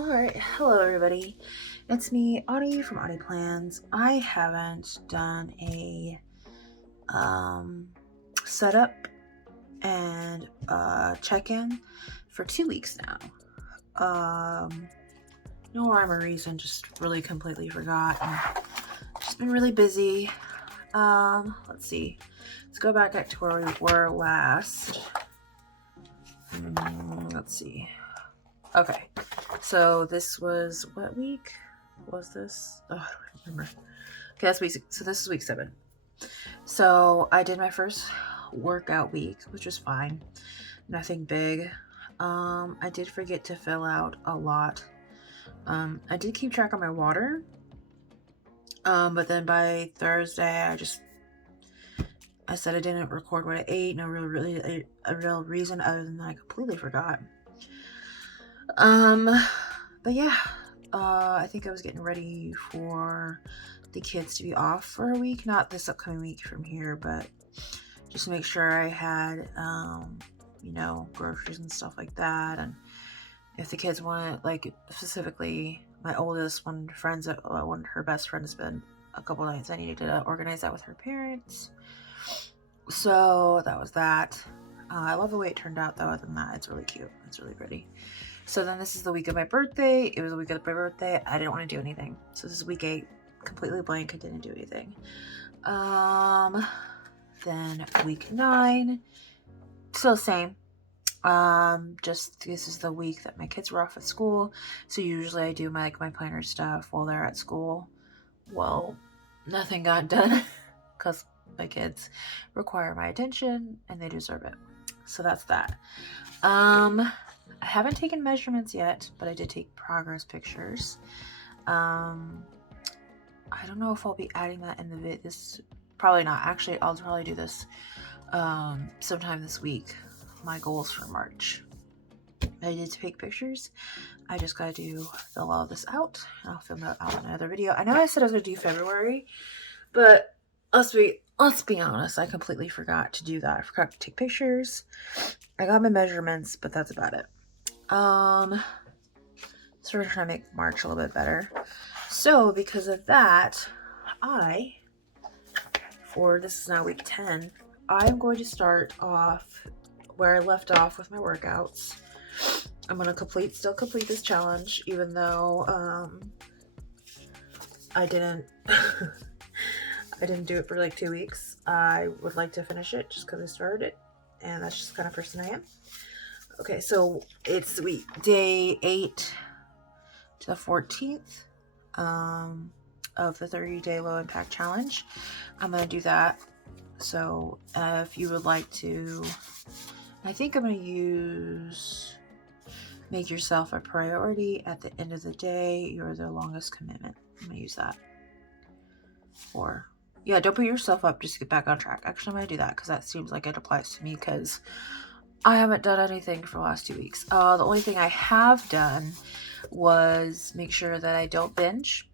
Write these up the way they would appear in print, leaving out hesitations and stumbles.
Alright, hello everybody. It's me, Audi from audiplanz. I haven't done a setup and check-in for 2 weeks now. No rhyme or reason, just really completely forgot. Just been really busy. Let's see. Let's go back up to where we were last. Let's see. Okay, so this was, what week was this? Oh, I don't remember. Okay, that's week. So this is week 7. So I did my first workout week, which was fine. Nothing big. I did forget to fill out a lot. I did keep track of my water. But then by Thursday, I said I didn't record what I ate. No real reason other than I completely forgot. But yeah, I think I was getting ready for the kids to be off for a week, not this upcoming week from here, but just to make sure I had, groceries and stuff like that. And if the kids wanted, like, specifically my oldest one, her best friend has been a couple nights, I needed to organize that with her parents. So that was that. I love the way it turned out, though. Other than that, it's really cute. It's really pretty. So then this is the week of my birthday. It was the week of my birthday. I didn't want to do anything. So this is week 8. Completely blank. I didn't do anything. Then week 9. Still the same. Just this is the week that my kids were off at school. So usually I do my planner stuff while they're at school. Well, nothing got done because my kids require my attention and they deserve it. So that's that. I haven't taken measurements yet, but I did take progress pictures. I don't know if I'll be adding that in the vid. This probably not. Actually, I'll probably do this sometime this week. My goals for March. I did take pictures. I just gotta fill all this out. I'll film that out in another video. I know I said I was gonna do February, but let's be honest. I completely forgot to do that. I forgot to take pictures. I got my measurements, but that's about it. So we're trying to make March a little bit better. So because of that, this is now week 10, I'm going to start off where I left off with my workouts. I'm going to still complete this challenge, even though, I didn't do it for like 2 weeks. I would like to finish it just because I started it, and that's just the kind of person I am. Okay, so it's day 8 to the 14th of the 30-day low impact challenge. I'm going to do that. So if you would like to, I think I'm going to use make yourself a priority at the end of the day. You're the longest commitment. I'm going to use that. Or, yeah, don't put yourself up, just get back on track. Actually, I'm going to do that because that seems like it applies to me because I haven't done anything for the last 2 weeks. The only thing I have done was make sure that I don't binge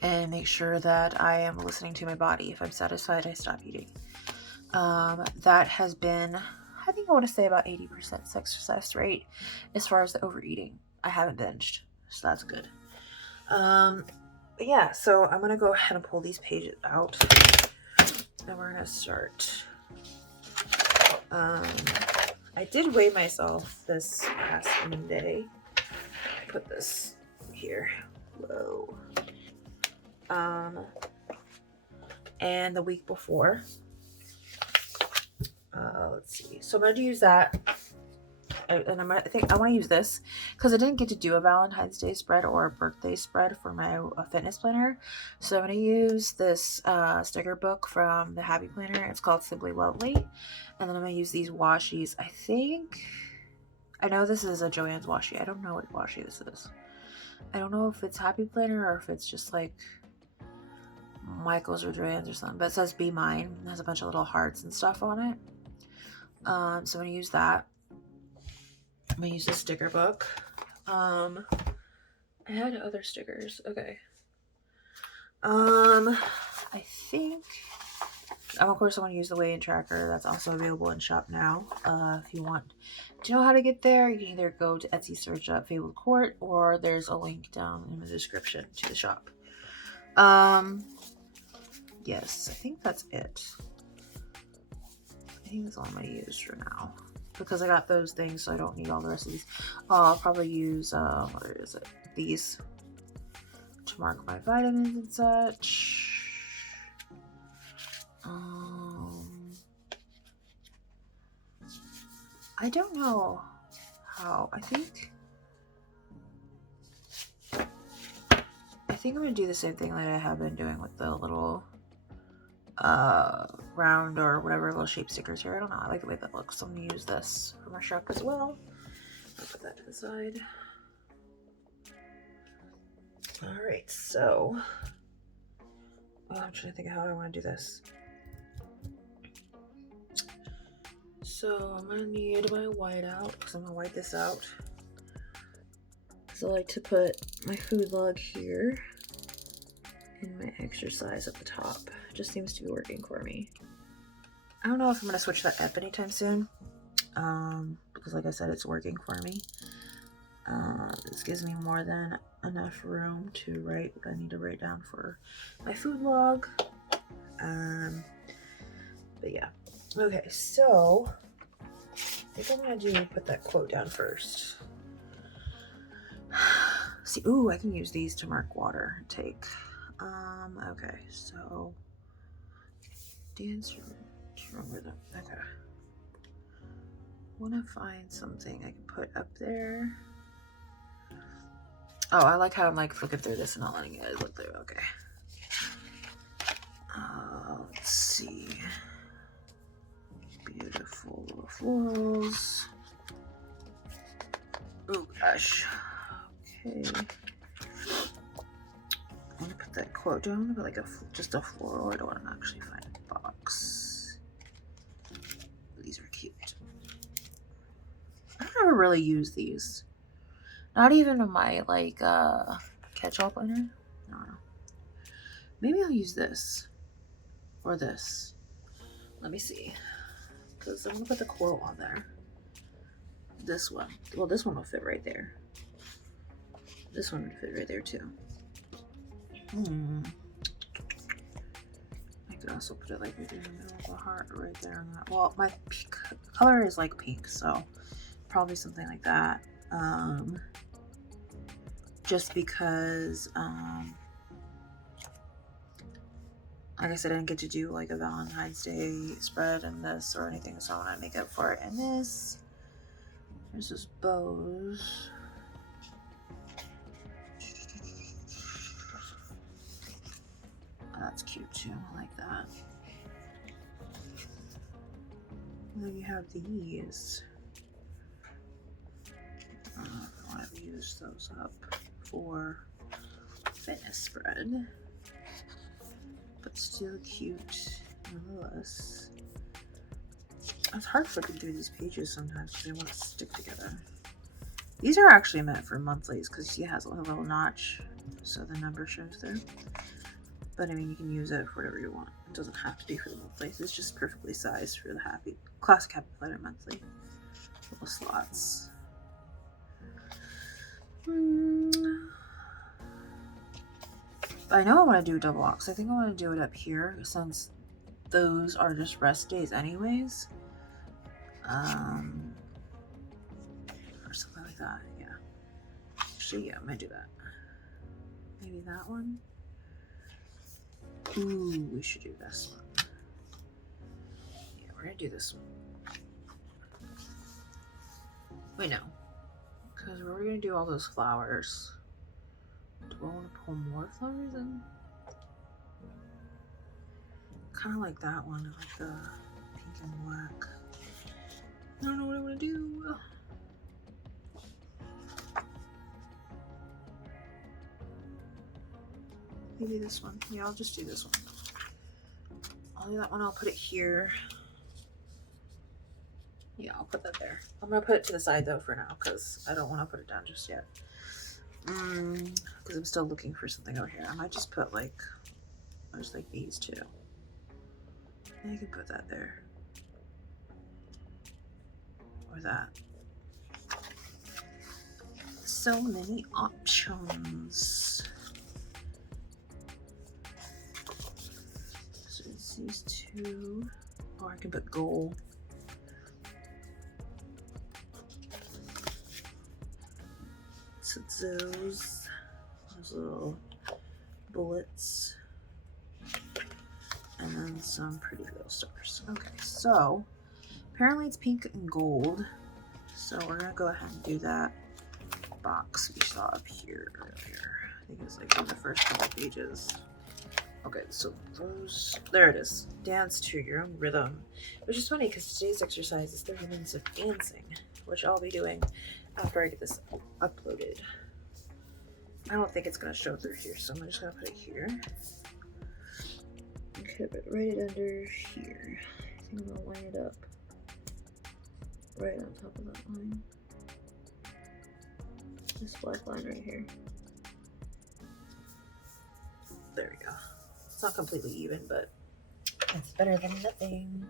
and make sure that I am listening to my body. If I'm satisfied, I stop eating. That has been, I think I want to say about 80% success rate as far as the overeating. I haven't binged, so that's good. But yeah, so I'm going to go ahead and pull these pages out and we're going to start. I did weigh myself this past Monday. Put this here. Whoa. And the week before. Let's see. So I'm going to use that. And I want to use this because I didn't get to do a Valentine's Day spread or a birthday spread for my fitness planner. So I'm going to use this sticker book from the Happy Planner. It's called Simply Lovely. And then I'm going to use these washies. I know this is a Joann's washi. I don't know what washi this is. I don't know if it's Happy Planner or if it's just like Michael's or Joann's or something. But it says Be Mine. It has a bunch of little hearts and stuff on it. So I'm going to use that. I'm going to use the sticker book. I had other stickers. Okay. I think Of course, I want to use the weigh-in tracker. That's also available in shop now. If you want to know how to get there, you can either go to Etsy, search up Fabled Court, or there's a link down in the description to the shop. Yes, I think that's it. I think that's all I'm going to use for now. Because I got those things, so I don't need all the rest of these. I'll probably use, what is it? These to mark my vitamins and such. I don't know how. I think I'm gonna do the same thing that I have been doing with the little round or whatever little shape stickers here. I don't know. I like the way that looks. So I'm gonna use this for my shop as well. I'll put that to the side. Alright, so I'm trying to think of how I want to do this. So I'm gonna need my whiteout because I'm gonna white this out. So I like to put my food log here and my exercise at the top. Just seems to be working for me. I don't know if I'm gonna switch that up anytime soon. Because like I said, it's working for me. This gives me more than enough room to write what I need to write down for my food log. But yeah. Okay, so I think I'm gonna put that quote down first. See, ooh, I can use these to mark water intake. Okay, so dance rhythm. Okay. Wanna find something I can put up there. Oh, I like how I'm like looking through this and not letting you guys look through. Okay. Let's see. Beautiful little florals. Oh gosh. Okay. I'm gonna put that quote down. I'm gonna put like just a floral. I don't want to actually find a box. These are cute. I don't ever really use these. Not even in my like catch-all planner. No. Maybe I'll use this or this. Let me see. Because I'm gonna put the quote on there. This one. Well, this one will fit right there. This one would fit right there too. I could also put it like right there in the middle of the heart, right there on that. Well, my color is like pink, so probably something like that. Just because, like I said, I didn't get to do like a Valentine's Day spread in this or anything, so I want to make up for it in this. There's this bows. Oh, that's cute too. I like that. And then you have these. I want to use those up for fitness spread, but still cute nonetheless. It's hard flipping through these pages sometimes because they want to stick together. These are actually meant for monthlies because she has a little notch, so the number shows there. But I mean, you can use it for whatever you want. It doesn't have to be for the monthlies. It's just perfectly sized for the classic Happy Planner monthly. Little slots. I know I want to do double box. I think I want to do it up here since those are just rest days anyways. Or something like that. Yeah. Actually, yeah, I'm gonna do that. Maybe that one. Ooh, we should do this one. Yeah, we're gonna do this one. Wait, no. Because we're gonna do all those flowers. Do I want to pull more flowers in? Kind of like that one, like the pink and black. I don't know what I want to do. Maybe this one. Yeah, I'll just do this one. I'll do that one. I'll put it here. Yeah, I'll put that there. I'm gonna put it to the side though for now because I don't want to put it down just yet. Because I'm still looking for something over here. I might just put like, there's like these two. I can put that there. Or that. So many options. So it's these two. Or I can put gold. So it's those little bullets. And then some pretty little stars. Okay, so apparently it's pink and gold. So we're gonna go ahead and do that box we saw up here earlier. I think it was like in the first couple pages. Okay, so those, there it is. Dance to your own rhythm. Which is funny because today's exercise is 30 minutes of dancing, which I'll be doing after I get this uploaded. I don't think it's gonna show through here, so I'm just gonna put it here. Okay, but write it under here. I think I'm gonna line it up right on top of that line. This black line right here. There we go. It's not completely even, but it's better than nothing.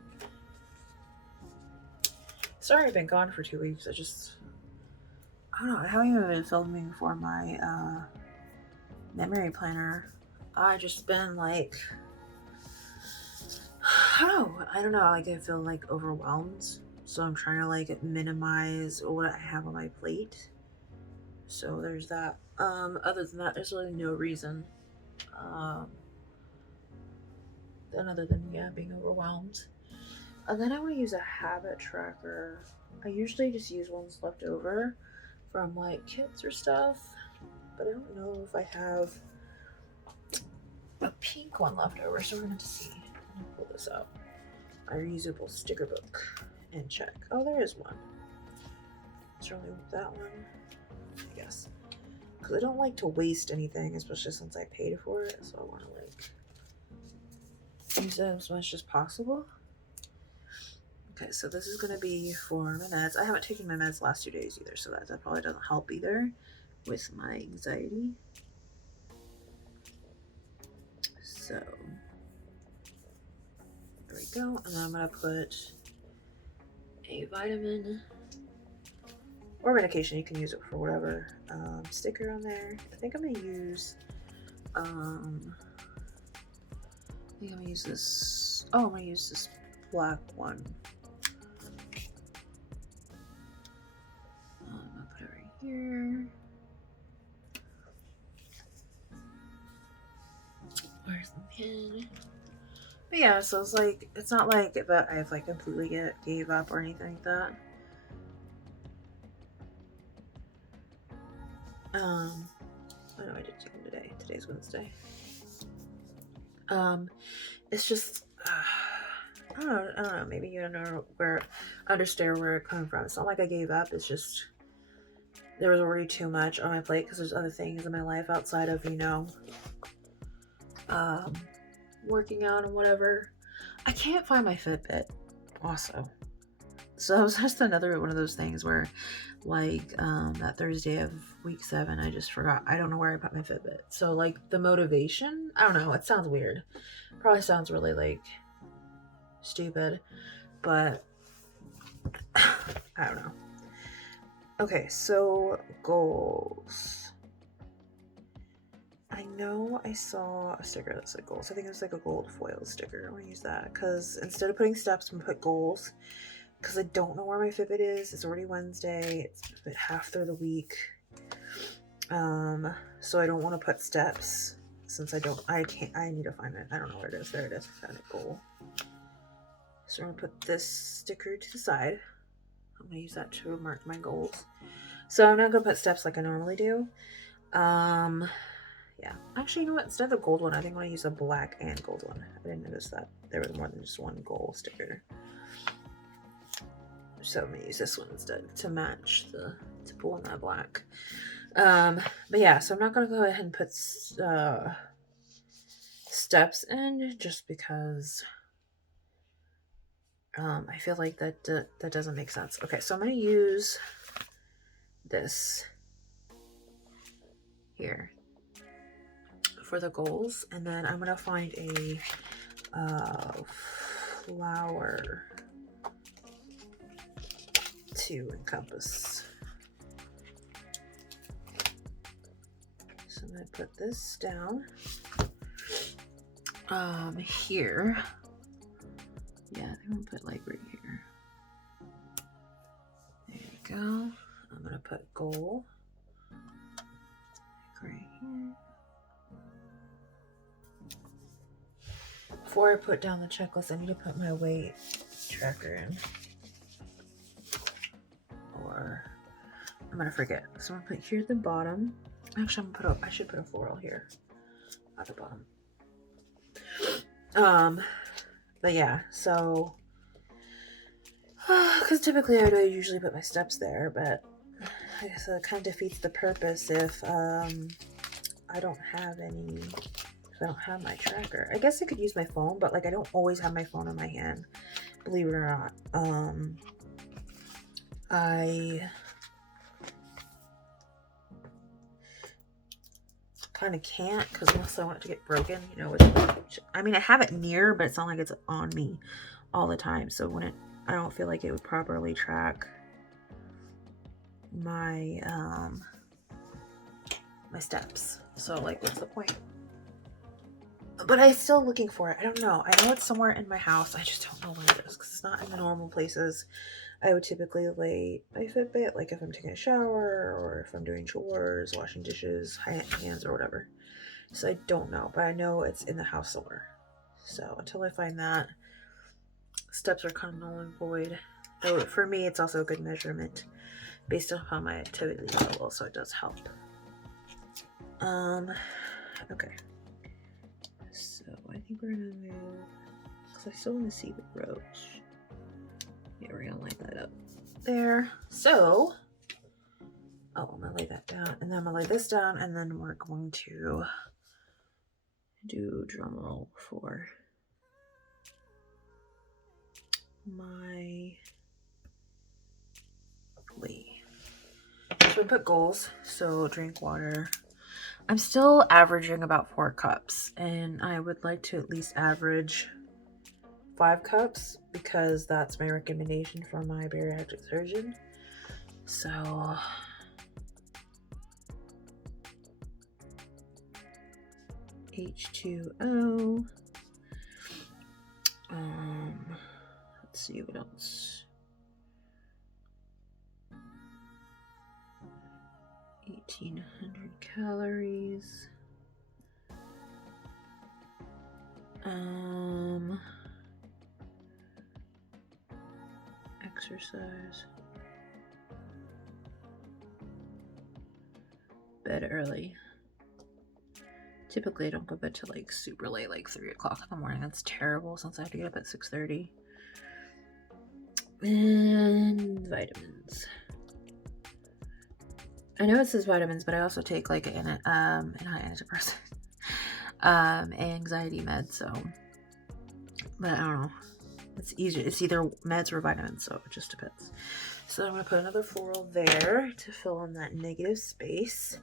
Sorry I've been gone for 2 weeks. I don't know, I haven't even been filming for my memory planner. I just been like, I don't know, like I feel like overwhelmed. So I'm trying to like minimize what I have on my plate. So there's that. Other than that, there's really no reason. Other than, yeah, being overwhelmed. And then I want to use a habit tracker. I usually just use ones left over from like kits or stuff, but I don't know if I have a pink one left over, so we're gonna have to see. I'm gonna pull this out. My reusable sticker book and check. Oh, there is one. It's only that one, I guess. Because I don't like to waste anything, especially since I paid for it, so I want to like use it as much as possible. Okay, so this is going to be for my meds. I haven't taken my meds the last 2 days either, so that probably doesn't help either with my anxiety. So there we go. And then I'm going to put a vitamin or medication. You can use it for whatever. Sticker on there. I think I'm going to use this. Oh, I'm going to use this black one. I'll put it right here. Where's the pin? But yeah, so it's like, it's not like that I've like completely gave up or anything like that. I know I did chicken today. Today's Wednesday. It's just, I don't know. Maybe you don't know understand where it comes from. It's not like I gave up. It's just there was already too much on my plate because there's other things in my life outside of, you know, working out and whatever. I can't find my Fitbit also. So it was just another one of those things where, like, that Thursday of week 7, I just forgot. I don't know where I put my Fitbit. So, like, the motivation, I don't know. It sounds weird. Probably sounds really, like, stupid. But, I don't know. Okay, so goals. I know I saw a sticker that said goals. I think it was like a gold foil sticker. I want to use that because instead of putting steps, I'm going to put goals. Because I don't know where my Fitbit is. It's already Wednesday. It's half through the week. So I don't want to put steps since I need to find it. I don't know where it is. There it is. I found it. Goal. So I'm going to put this sticker to the side. I'm going to use that to mark my goals. So I'm not going to put steps like I normally do. Yeah. Actually, you know what? Instead of the gold one, I think I'm going to use a black and gold one. I didn't notice that there was more than just one goal sticker. So I'm gonna use this one instead to match to pull in that black. But yeah, so I'm not gonna go ahead and put steps in just because I feel like that doesn't make sense. Okay, so I'm gonna use this here for the goals, and then I'm gonna find a flower to encompass. So I'm going to put this down here. Yeah, I think I'm going to put like right here. There you go. I'm going to put goal like right here. Before I put down the checklist, I need to put my weight tracker in. Or I'm gonna forget. So I'm gonna put here at the bottom. Actually, I should put a floral here at the bottom. But yeah, so because typically I would usually put my steps there, but I guess that kind of defeats the purpose if I don't have any. I don't have my tracker. I guess I could use my phone, but like I don't always have my phone in my hand, believe it or not. I kind of can't because unless I want it to get broken, you know. I mean, I have it near, but it's not like it's on me all the time. So when I don't feel like it would properly track my my steps. So like, what's the point? But I'm still looking for it. I don't know. I know it's somewhere in my house. I just don't know where it is because it's not in the normal places I would typically lay my Fitbit, like if I'm taking a shower or if I'm doing chores, washing dishes, hands or whatever. So I don't know, but I know it's in the house somewhere. So until I find that, steps are kind of null and void. Though for me, it's also a good measurement based upon my activity level, so it does help. Okay. So I think we're gonna move, because I still want to see the roach. Yeah, we're gonna line that up there. So, I'm gonna lay that down, and then I'm gonna lay this down, and then we're going to do drum roll for my Lee. So we put goals. So drink water. I'm still averaging about 4 cups, and I would like to at least average 5 cups because that's my recommendation from my bariatric surgeon. So H2O. Let's see what else. 1,800 calories. Exercise. Bed early. Typically I don't go to bed till like super late, like 3 o'clock in the morning. That's terrible since I have to get up at 6:30. And vitamins. I know it says vitamins, but I also take like an antidepressant, anxiety meds. So, but I don't know. It's easier. It's either meds or vitamins, so it just depends. So I'm gonna put another floral there to fill in that negative space,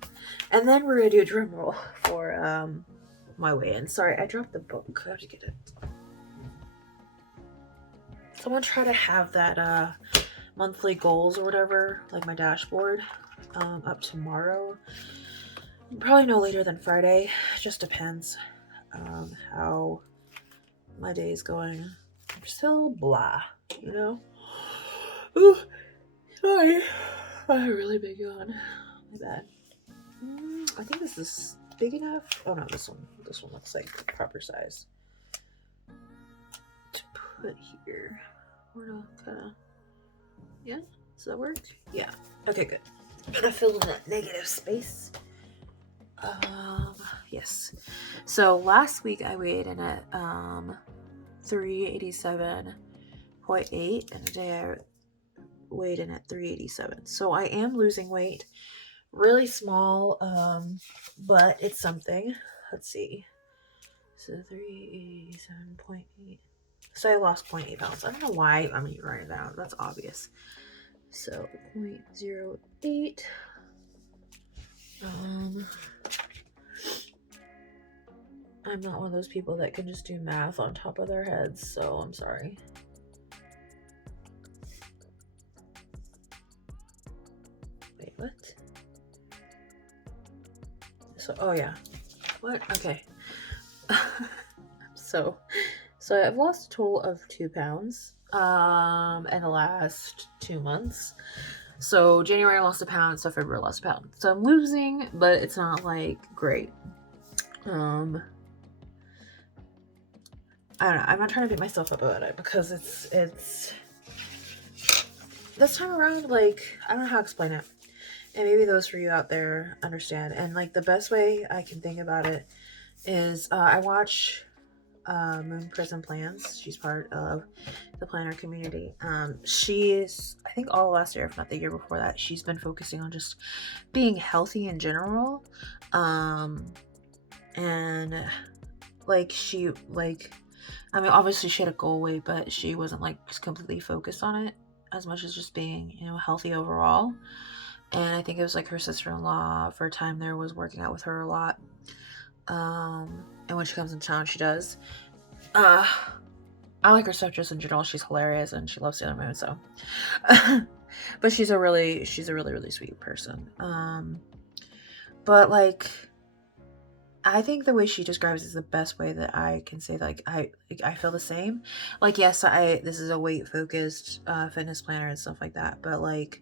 and then we're gonna do a drum roll for my weigh-in. Sorry, I dropped the book. I have to get it. So I'm gonna try to have that monthly goals or whatever, like my dashboard, up tomorrow. Probably no later than Friday. It just depends how my day is going. I'm still blah, you know? Ooh, sorry. I have a really big yawn. My bad. I think this is big enough. Oh no, this one looks like the proper size to put here. We're not gonna. Yeah, does that work? Yeah. Okay, good. I'm gonna fill in that negative space. Yes. So last week I weighed in at 387.8, and today I weighed in at 387. So I am losing weight. Really small, but it's something. Let's see. So 387.8. So I lost 0.8 pounds. I don't know why I'm writing it down. That's obvious. So 0.08. I'm not one of those people that can just do math on top of their heads, so I'm sorry. Wait, what? So, oh yeah. What? Okay. so I've lost a total of 2 pounds in the last 2 months. So January I lost a pound, so February I lost a pound. So I'm losing, but it's not like great. I don't know. I'm not trying to beat myself up about it because it's this time around, like, I don't know how to explain it. And maybe those for you out there understand. And like the best way I can think about it is I watch Moon Prison Plans. She's part of the planner community. She's, I think all last year, if not the year before that, she's been focusing on just being healthy in general. And like I mean, obviously she had a goal weight, but she wasn't like just completely focused on it as much as just being, you know, healthy overall. And I think it was like her sister-in-law for a time there was working out with her a lot. And when she comes in town, she does. I like her stuff just in general. She's hilarious and she loves Sailor Moon, so. But she's a really sweet person. But like, I think the way she describes it is the best way that I can say, like, I feel the same. Like, yes, this is a weight focused fitness planner and stuff like that, but like,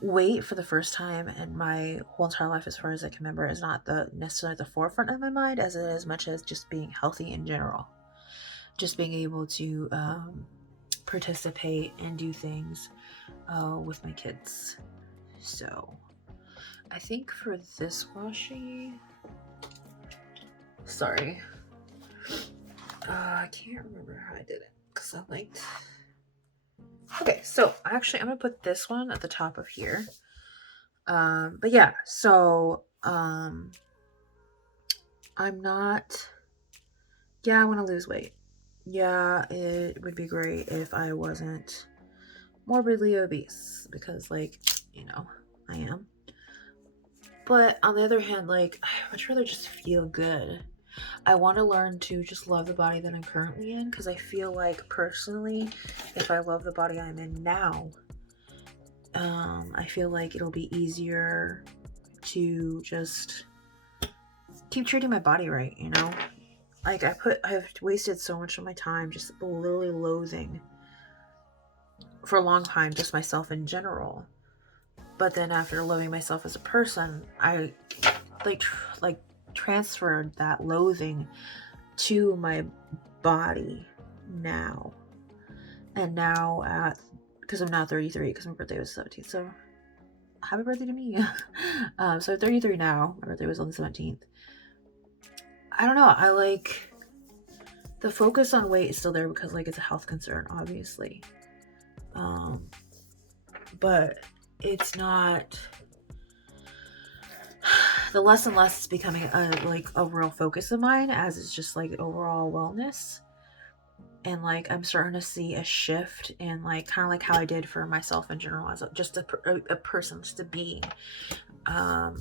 weight for the first time in my whole entire life, as far as I can remember, is not necessarily the forefront of my mind as it is much as just being healthy in general, just being able to participate and do things with my kids. So I think for this washi, sorry, I can't remember how I did it because I liked. Okay, so actually I'm gonna put this one at the top of here. But yeah, so I'm not. Yeah, I want to lose weight. Yeah, it would be great if I wasn't morbidly obese because, like, you know, I am. But on the other hand, like, I'd much rather just feel good. I want to learn to just love the body that I'm currently in because I feel like personally, if I love the body I'm in now, I feel like it'll be easier to just keep treating my body right, you know? Like, I've wasted so much of my time just literally loathing for a long time just myself in general. But then after loving myself as a person, I like transferred that loathing to my body now. And now because I'm now 33, because my birthday was 17th, so happy birthday to me. So I'm 33 now. My birthday was on the 17th. I don't know. I like the focus on weight is still there because like it's a health concern, obviously. But it's not. The less and less it's becoming a real focus of mine, as it's just like overall wellness. And like I'm starting to see a shift in like kind of like how I did for myself in general as just a person, just a being. I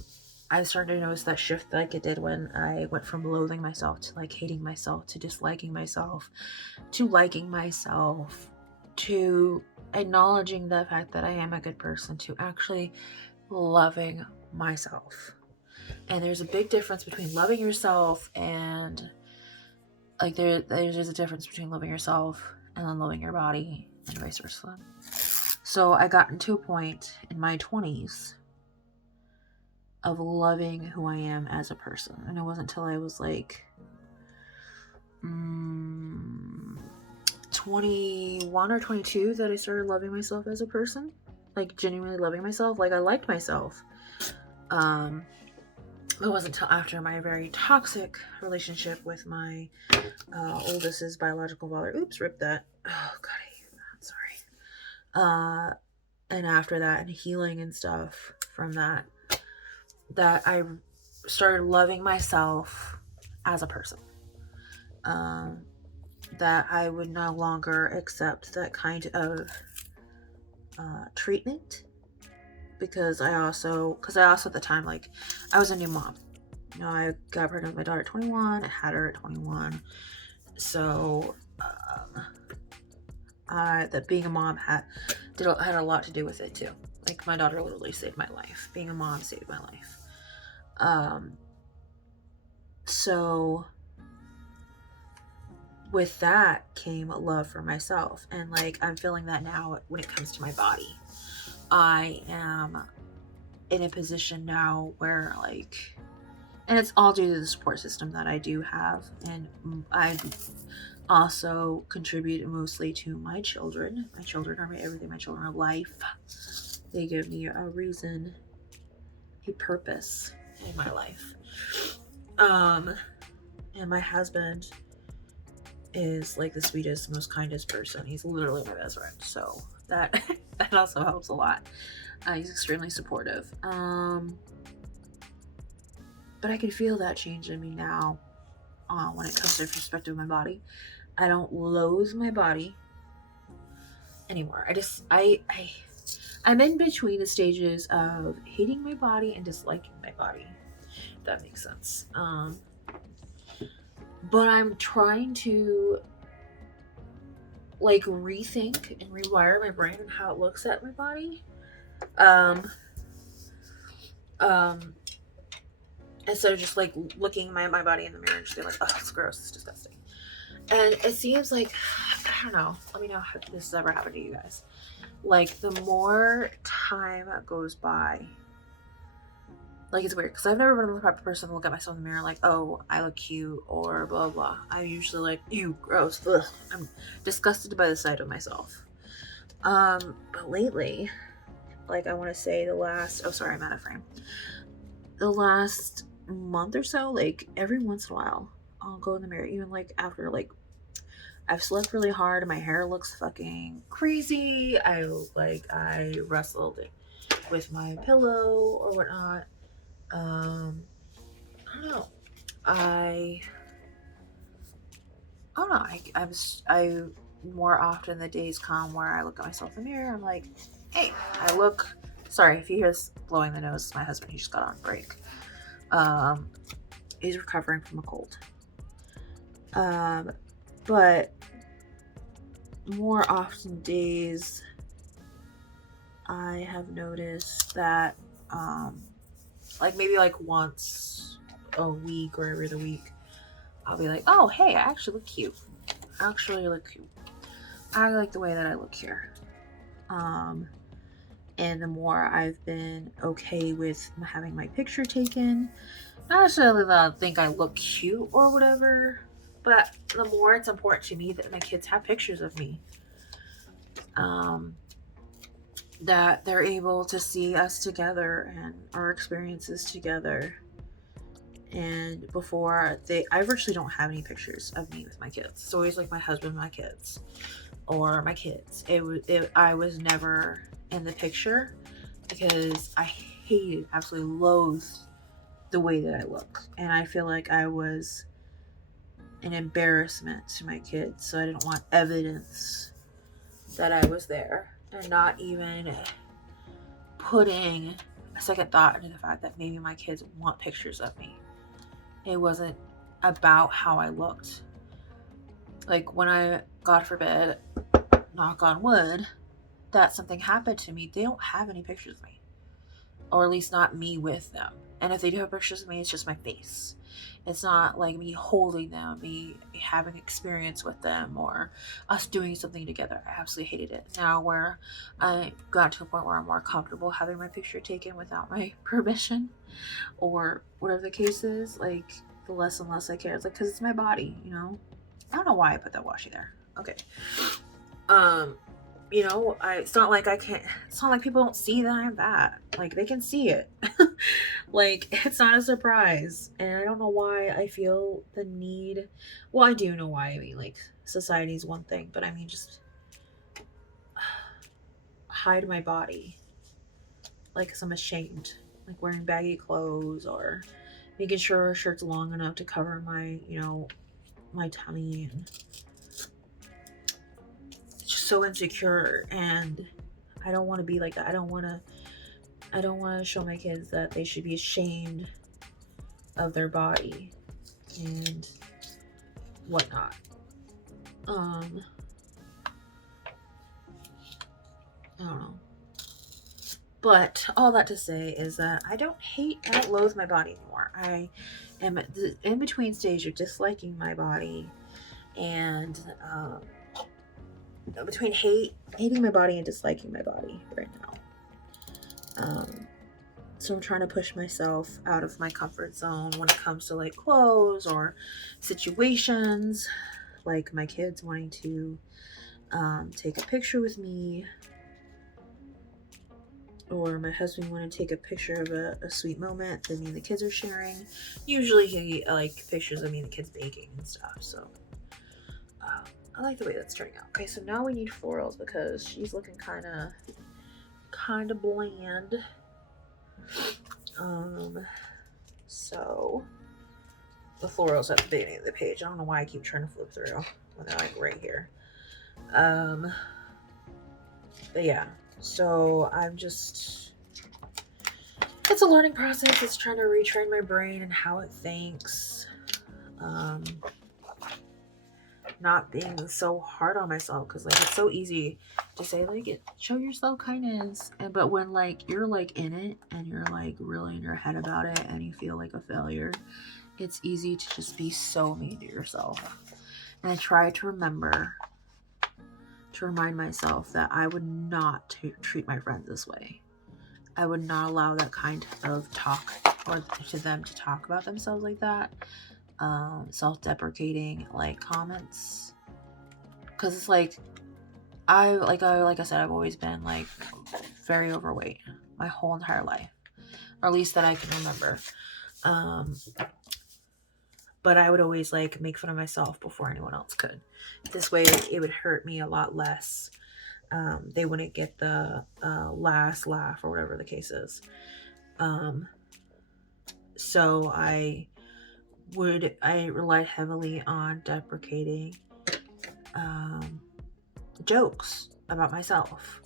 started to notice that shift like it did when I went from loathing myself to like hating myself to disliking myself to liking myself to acknowledging the fact that I am a good person to actually loving myself. And there's a big difference between loving yourself and like there's a difference between loving yourself and then loving your body and vice versa. So I got into a point in my 20s of loving who I am as a person. And it wasn't until I was like 21 or 22 that I started loving myself as a person. Like genuinely loving myself. Like I liked myself. It wasn't until after my very toxic relationship with my oldest's biological father. Oops, ripped that. Oh god, I hate that. Sorry. And after that and healing and stuff from that I started loving myself as a person. That I would no longer accept that kind of treatment because I also at the time, like, I was a new mom. You know, I got pregnant with my daughter at 21. I had her at 21. So, that being a mom had a lot to do with it too. Like, my daughter literally saved my life. Being a mom saved my life. So with that came a love for myself, and like I'm feeling that now when it comes to my body. I am in a position now where like, and it's all due to the support system that I do have, and I also contribute mostly to my children. My children are my everything. My children are life. They give me a reason, a purpose in my life. And my husband is like the sweetest, most kindest person. He's literally my best friend, so that that also helps a lot. He's extremely supportive. But I can feel that change in me now when it comes to the perspective of my body. I don't loathe my body anymore. I'm in between the stages of hating my body and disliking my body, if that makes sense. But I'm trying to like rethink and rewire my brain and how it looks at my body. Instead of just like looking at my body in the mirror and just being like, oh, it's gross, it's disgusting. And it seems like, I don't know, let me know if this has ever happened to you guys. Like, the more time goes by, like, it's weird because I've never been the type of person to look at myself in the mirror like, oh, I look cute or blah blah. I'm usually like, ew, gross, ugh. I'm disgusted by the sight of myself. But lately, like, I want to say I'm out of frame. The last month or so, like, every once in a while, I'll go in the mirror, even like after like I've slept really hard and my hair looks fucking crazy. I wrestled with my pillow or whatnot. I don't know. I don't know. I more often the days come where I look at myself in the mirror. I'm like, hey, I look. Sorry if you hear us blowing the nose. My husband, he just got on break. He's recovering from a cold. But more often days, I have noticed that, like maybe like once a week or every other week, I'll be like, oh, hey, I actually look cute. I like the way that I look here. And the more I've been okay with having my picture taken, not necessarily that I think I look cute or whatever, but the more it's important to me that my kids have pictures of me. That they're able to see us together and our experiences together. And I virtually don't have any pictures of me with my kids. It's always like my husband, my kids, or my kids. I was never in the picture because I absolutely loathed the way that I look. And I feel like I was an embarrassment to my kids. So I didn't want evidence that I was there. And not even putting a second thought into the fact that maybe my kids want pictures of me. It wasn't about how I looked. Like, when I, God forbid, knock on wood, that something happened to me, they don't have any pictures of me. Or at least not me with them. And if they do have pictures of me, it's just my face. It's not like me holding them, me having experience with them, or us doing something together. I absolutely hated it. Now where I got to a point where I'm more comfortable having my picture taken without my permission, or whatever the case is, like, the less and less I care. It's like, because it's my body, you know? I don't know why I put that washi there. Okay. You know, it's not like people don't see that I'm that. Like, they can see it. Like, it's not a surprise. And I don't know why I feel the need. Well, I do know why. I mean, like, society's one thing, but I mean, just hide my body. Like, 'cause I'm ashamed. Like, wearing baggy clothes or making sure our shirt's long enough to cover my, my tummy, and so insecure, and I don't want to be like that. I don't want to show my kids that they should be ashamed of their body and whatnot. I don't know. But all that to say is that I don't loathe my body anymore. I am at the in between stage of disliking my body and between hating my body and disliking my body right now. So I'm trying to push myself out of my comfort zone when it comes to like clothes or situations, like my kids wanting to take a picture with me, or my husband wanting to take a picture of a sweet moment that me and the kids are sharing. Usually he like pictures of me and the kids baking and stuff. So I like the way that's turning out. Okay, so now we need florals because she's looking kind of bland. So the florals at the beginning of the page. I don't know why I keep trying to flip through when they're like right here. But yeah, so I'm just, it's a learning process. It's trying to retrain my brain and how it thinks. Not being so hard on myself, because like it's so easy to say like show yourself kindness, but when like you're like in it and you're like really in your head about it and you feel like a failure, it's easy to just be so mean to yourself. And I try to remember to remind myself that I would not treat my friends this way. I would not allow that kind of talk, or to them to talk about themselves like that. Self-deprecating like comments, because it's like like I said, I've always been like very overweight my whole entire life, or at least that I can remember. But I would always like make fun of myself before anyone else could. This way it would hurt me a lot less. They wouldn't get the last laugh or whatever the case is. So I relied heavily on deprecating jokes about myself.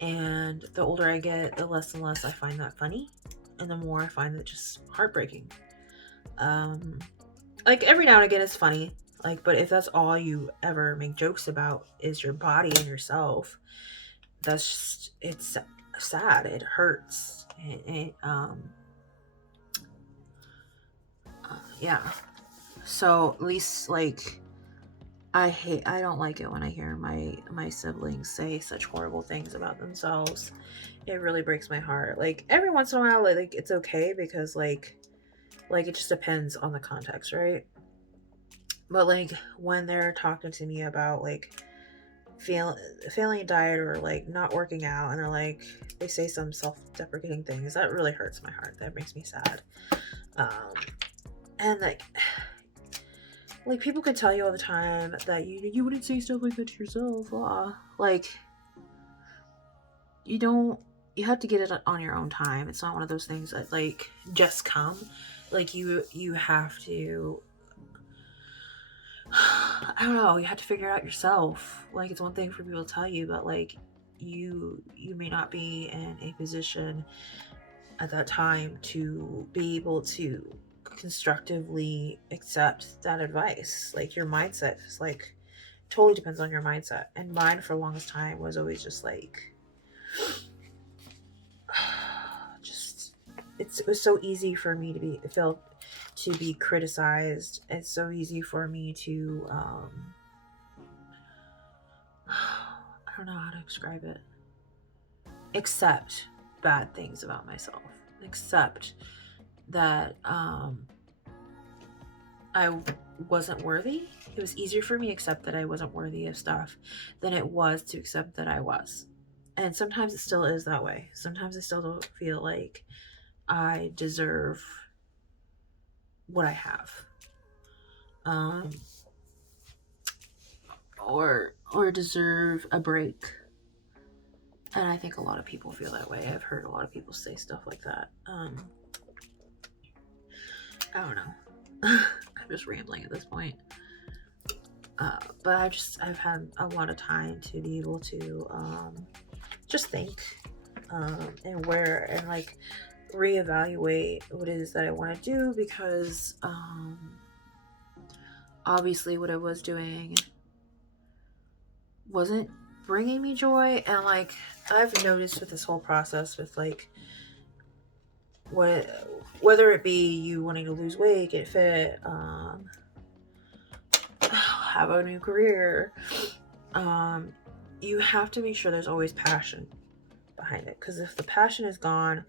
And the older I get, the less and less I find that funny. And the more I find it just heartbreaking. Like every now and again it's funny. Like, but if that's all you ever make jokes about is your body and yourself, that's just, it's sad. It hurts. Yeah. So at least like I don't like it when I hear my siblings say such horrible things about themselves. It really breaks my heart. Like every once in a while, like it's okay because like it just depends on the context, right? But like when they're talking to me about like failing a diet or like not working out, and they're like they say some self-deprecating things, that really hurts my heart. That makes me sad. And like people can tell you all the time that you wouldn't say stuff like that to yourself. Like you have to get it on your own time. It's not one of those things that like just come. Like you have to, I don't know, you have to figure it out yourself. Like it's one thing for people to tell you, but like you may not be in a position at that time to be able to constructively accept that advice. Like your mindset is like totally depends on your mindset, and mine for the longest time was always just like it was so easy for me to be criticized. It's so easy for me to I don't know how to describe it, accept bad things about myself, accept that I wasn't worthy. It was easier for me to accept that I wasn't worthy of stuff than it was to accept that I was. And sometimes it still is that way. Sometimes I still don't feel like I deserve what I have. Or deserve a break. And I think a lot of people feel that way. I've heard a lot of people say stuff like that. I don't know. I'm just rambling at this point. But I've had a lot of time to be able to just think and like reevaluate what it is that I want to do, because obviously what I was doing wasn't bringing me joy. And like, I've noticed with this whole process with like whether it be you wanting to lose weight, get fit, have a new career, you have to make sure there's always passion behind it. Because if the passion is gone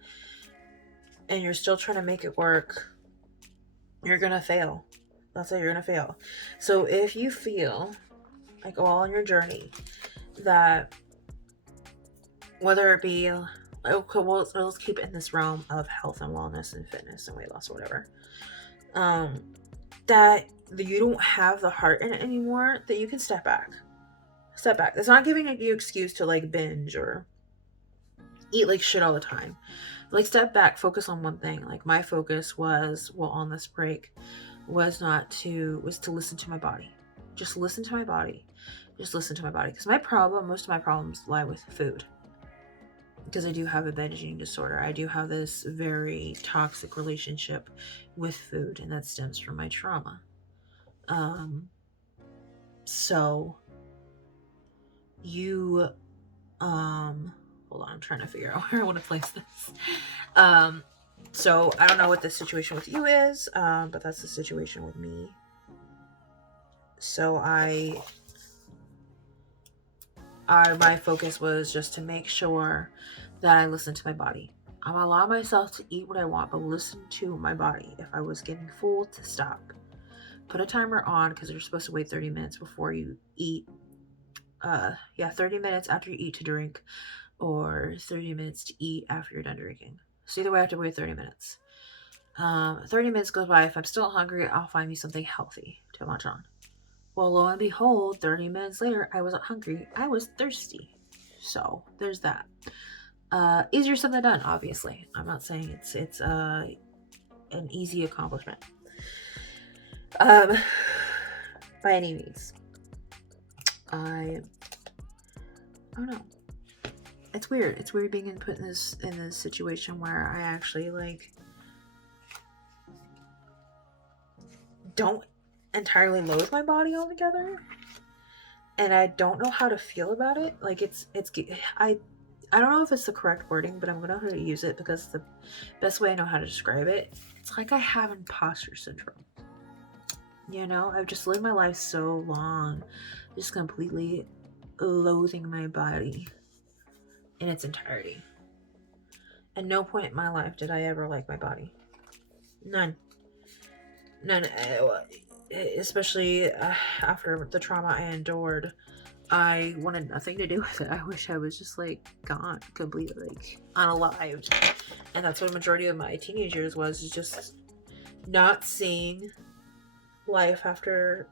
and you're still trying to make it work, you're gonna fail. That's it, you're gonna fail. So if you feel like while on your journey that, whether it be, okay, well, let's keep it in this realm of health and wellness and fitness and weight loss or whatever, that you don't have the heart in it anymore, that you can step back. Step back. It's not giving you excuse to like binge or eat like shit all the time. Like, step back, focus on one thing. Like, my focus was, well, on this break was to listen to my body. Just listen to my body. Just listen to my body. Because most of my problems lie with food. Because I do have a binge eating disorder. I do have this very toxic relationship with food, and that stems from my trauma. So you, hold on, I'm trying to figure out where I want to place this. So I don't know what the situation with you is, but that's the situation with me. So my focus was just to make sure that I listened to my body. I'm gonna allow myself to eat what I want, but listen to my body. If I was getting full, to stop. Put a timer on, because you're supposed to wait 30 minutes before you eat. 30 minutes after you eat to drink, or 30 minutes to eat after you're done drinking. So either way, I have to wait 30 minutes. 30 minutes goes by. If I'm still hungry, I'll find me something healthy to munch on. Well, lo and behold, 30 minutes later, I wasn't hungry. I was thirsty. So there's that. Easier said than done, obviously. I'm not saying it's an easy accomplishment. By any means. I don't know. It's weird. It's weird being put in this situation where I actually like don't entirely loathe my body altogether, and I don't know how to feel about it. Like, I don't know if it's the correct wording, but I'm gonna know how to use it because it's the best way I know how to describe it. It's like I have imposter syndrome. You know, I've just lived my life so long just completely loathing my body in its entirety. At no point in my life did I ever like my body. None. Especially after the trauma I endured, I wanted nothing to do with it. I wish I was just like gone, completely like unalived. And that's what the majority of my teenage years was, just not seeing life after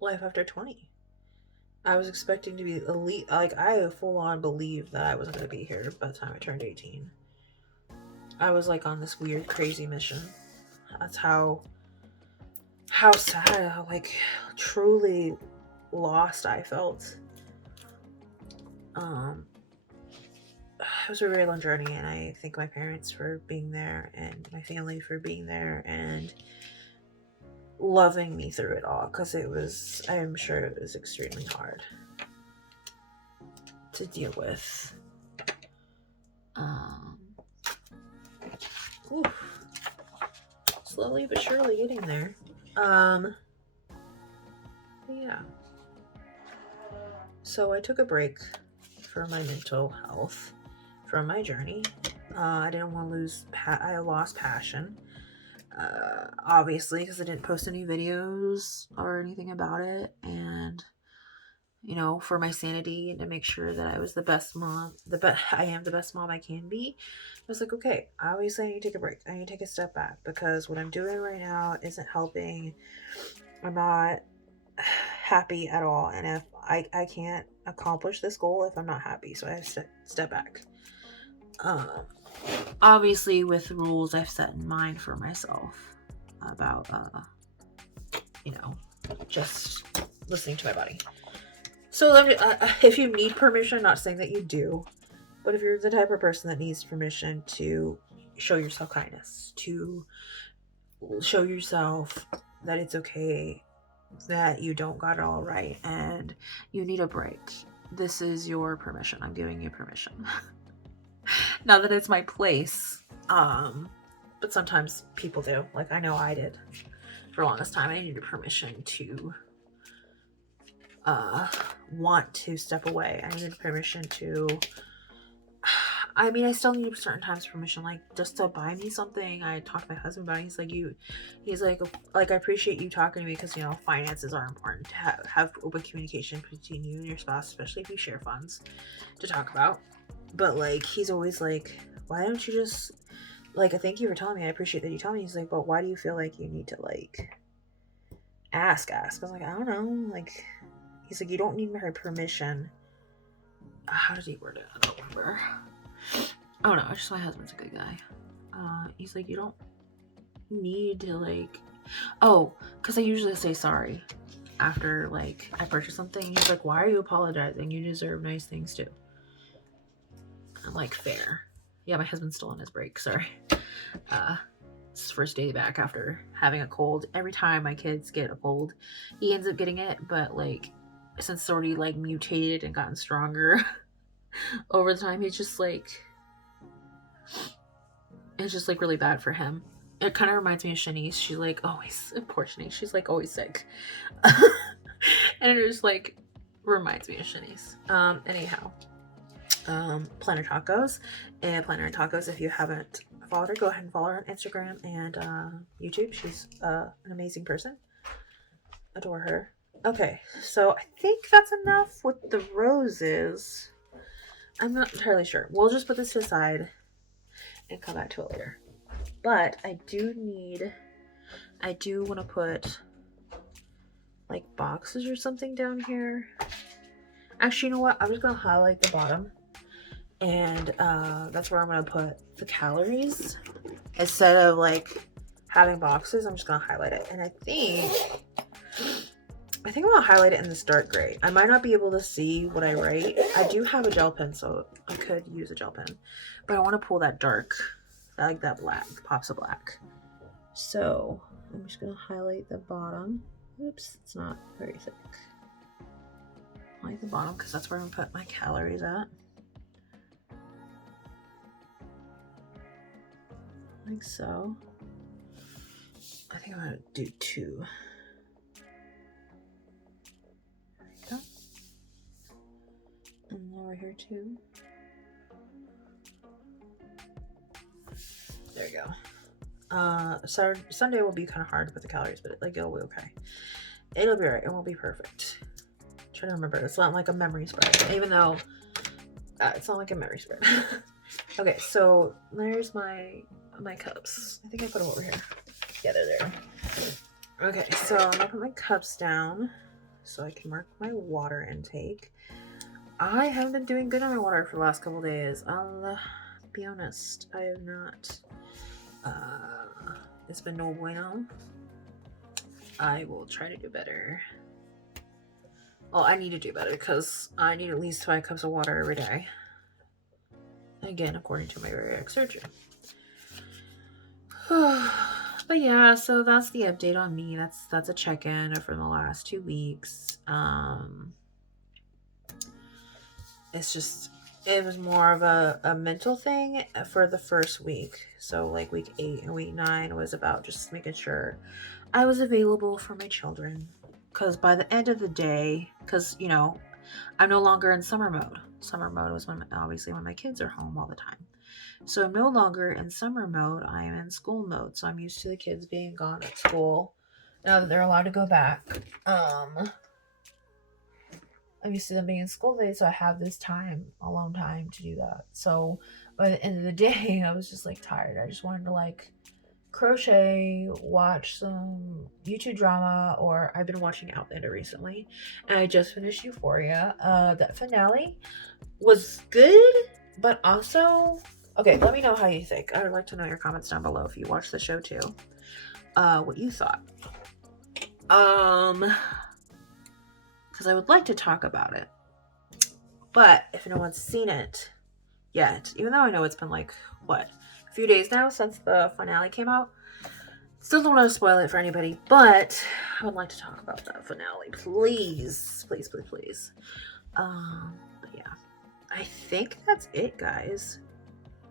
20. I was expecting to be elite. Like, I full on believed that I wasn't going to be here by the time I turned 18. I was like on this weird, crazy mission. That's how sad, how like truly lost I felt. It was a very long journey, and I thank my parents for being there and my family for being there and loving me through it all, because I am sure it was extremely hard to deal with. Slowly but surely getting there. Yeah. So I took a break for my mental health from my journey. I didn't want to I lost passion. Obviously, because I didn't post any videos or anything about it, and you know, for my sanity and to make sure that I was the best mom, I am the best mom I can be. I was like, okay, obviously I need to take a break. I need to take a step back, because what I'm doing right now isn't helping. I'm not happy at all, and if I can't accomplish this goal if I'm not happy, so I have to step back. Obviously with rules I've set in mind for myself about just listening to my body. So if you need permission, I'm not saying that you do, But if you're the type of person that needs permission to show yourself kindness, to show yourself that it's okay, that you don't got it all right, and you need a break, this is your permission. I'm giving you permission. Not that it's my place, but sometimes people do. Like, I know I did. For the longest time, I needed permission to want to step away. I needed permission to... I mean, I still need certain times permission, like just to buy me something. I talked to my husband about it. He's like, I appreciate you talking to me because, you know, finances are important to have open communication between you and your spouse, especially if you share funds to talk about. But like, he's always like, why don't you just, like, thank you for telling me. I appreciate that you tell me. He's like, but why do you feel like you need to like ask? I was like, I don't know. Like, he's like, you don't need my permission. How did he word it? I don't remember. Oh no, just my husband's a good guy. He's like, you don't need to like, because I usually say sorry after like I purchase something. He's like, why are you apologizing? You deserve nice things too. I'm like, fair. Yeah, my husband's still on his break, sorry. It's his first day back after having a cold. Every time my kids get a cold, he ends up getting it, but like, since it's already like mutated and gotten stronger over the time, it's just like really bad for him. It kind of reminds me of Shanice. She's like always, poor Shanice, she's like always sick. And it just like reminds me of Shanice. Anyhow, Planner Tacos, and Planner and Tacos, if you haven't followed her, go ahead and follow her on Instagram and YouTube. She's an amazing person. Adore her. Okay, so I think that's enough with the roses. I'm not entirely sure. We'll just put this to the side and come back to it later. But I do want to put like boxes or something down here. Actually, you know what? I'm just going to highlight the bottom. And that's where I'm going to put the calories. Instead of like having boxes, I'm just going to highlight it. And I think I'm going to highlight it in this dark gray. I might not be able to see what I write. I do have a gel pen, so I could use a gel pen. But I want to pull that dark, like that black, pops of black. So I'm just going to highlight the bottom. Oops, it's not very thick. Highlight the bottom because that's where I'm going to put my calories at. Like so. I think I'm going to do 2. And over here too. There you go. Sunday will be kind of hard with the calories, but it'll be okay. It'll be alright. It won't be perfect. I'm trying to remember. It's not like a memory spread, even though it's not like a memory spread. Okay, so there's my cups. I think I put them over here. Yeah, they're there. Okay, so I'm gonna put my cups down so I can mark my water intake. I haven't been doing good on my water for the last couple days. I'll be honest. I have not. It's been no bueno. I will try to do better. Well, I need to do better because I need at least 5 cups of water every day. Again, according to my bariatric surgeon. But yeah, so that's the update on me. That's a check-in from the last 2 weeks. It was more of a mental thing for the first week. So like week 8 and week 9 was about just making sure I was available for my children. Because by the end of the day, because, you know, I'm no longer in summer mode. Summer mode was when my kids are home all the time. So I'm no longer in summer mode. I am in school mode. So I'm used to the kids being gone at school. Now that they're allowed to go back. I'm used to them being in school today, so I have this time, alone time to do that. So by the end of the day, I was just like tired. I just wanted to like crochet, watch some YouTube drama, or I've been watching Outlander recently, and I just finished Euphoria. That finale was good, but also, okay, let me know how you think. I would like to know your comments down below if you watched the show too. What you thought. Because I would like to talk about it. But if no one's seen it, yet, even though I know it's been like, what, a few days now since the finale came out. Still don't want to spoil it for anybody, but I would like to talk about that finale, please. Please, please, please. But yeah, I think that's it, guys.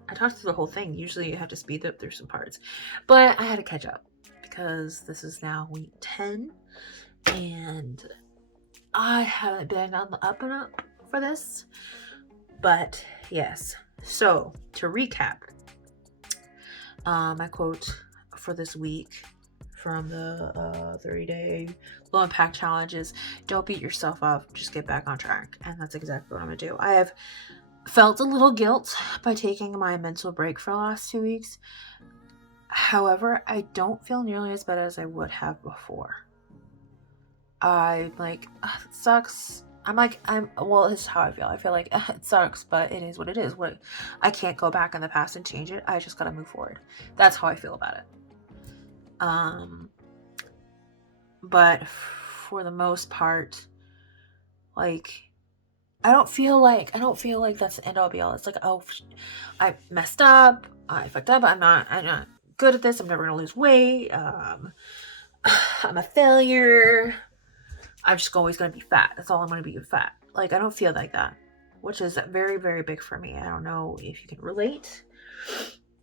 I talked through the whole thing. Usually you have to speed up through some parts, but I had to catch up because this is now week 10 and I haven't been on the up and up for this. But yes, so to recap, my quote for this week from the 30-day low impact challenge is, don't beat yourself up, just get back on track. And that's exactly what I'm gonna do. I have felt a little guilt by taking my mental break for the last 2 weeks. However, I don't feel nearly as bad as I would have before. I'm like, it sucks. Well, this is how I feel. I feel like it sucks, but it is what it is. I can't go back in the past and change it. I just gotta move forward. That's how I feel about it. But for the most part, like, I don't feel like that's the end all be all. It's like, oh, I messed up. I fucked up. I'm not good at this. I'm never gonna lose weight. I'm a failure. I'm just always gonna be fat. That's all I'm gonna be, fat. Like, I don't feel like that, which is very, very big for me. I don't know if you can relate.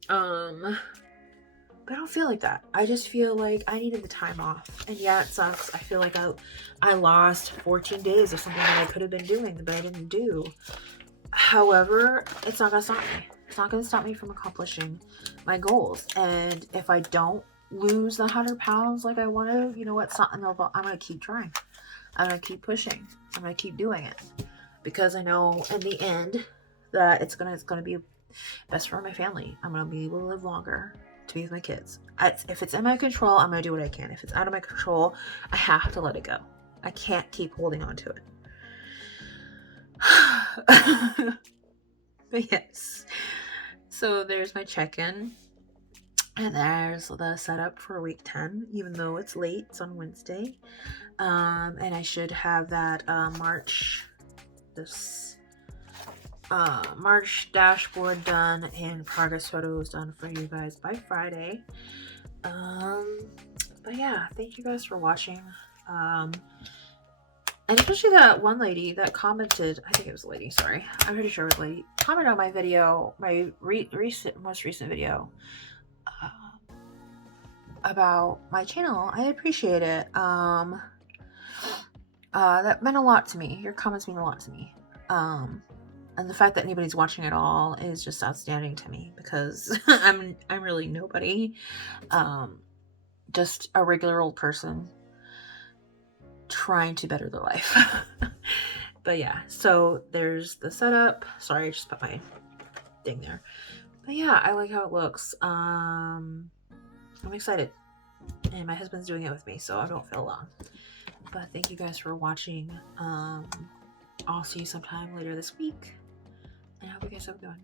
But I don't feel like that. I just feel like I needed the time off. And yeah, it sucks. I feel like I lost 14 days of something that I could have been doing, but I didn't do. However, it's not gonna stop me. It's not gonna stop me from accomplishing my goals. And if I don't lose the 100 pounds like I want to, you know what? I'm gonna keep trying. I'm gonna keep pushing. I'm gonna keep doing it because I know in the end that it's gonna be best for my family. I'm gonna be able to live longer, to be with my kids. If it's in my control, I'm gonna do what I can. If it's out of my control, I have to let it go. I can't keep holding on to it. But yes, so there's my check-in, and there's the setup for week 10. Even though it's late, it's on Wednesday, and I should have that March dashboard done and progress photos done for you guys by Friday. But yeah, thank you guys for watching. And especially that one lady that commented, I think it was a lady, sorry, I'm pretty sure it was a lady, commented on my video, my most recent video, about my channel. I appreciate it. That meant a lot to me. Your comments mean a lot to me. And the fact that anybody's watching at all is just outstanding to me because I'm really nobody. Just a regular old person trying to better their life. But yeah, so there's the setup. Sorry, I just put my thing there. But yeah, I like how it looks. I'm excited. And my husband's doing it with me, so I don't feel alone. But thank you guys for watching. I'll see you sometime later this week. And I hope you guys have a good one.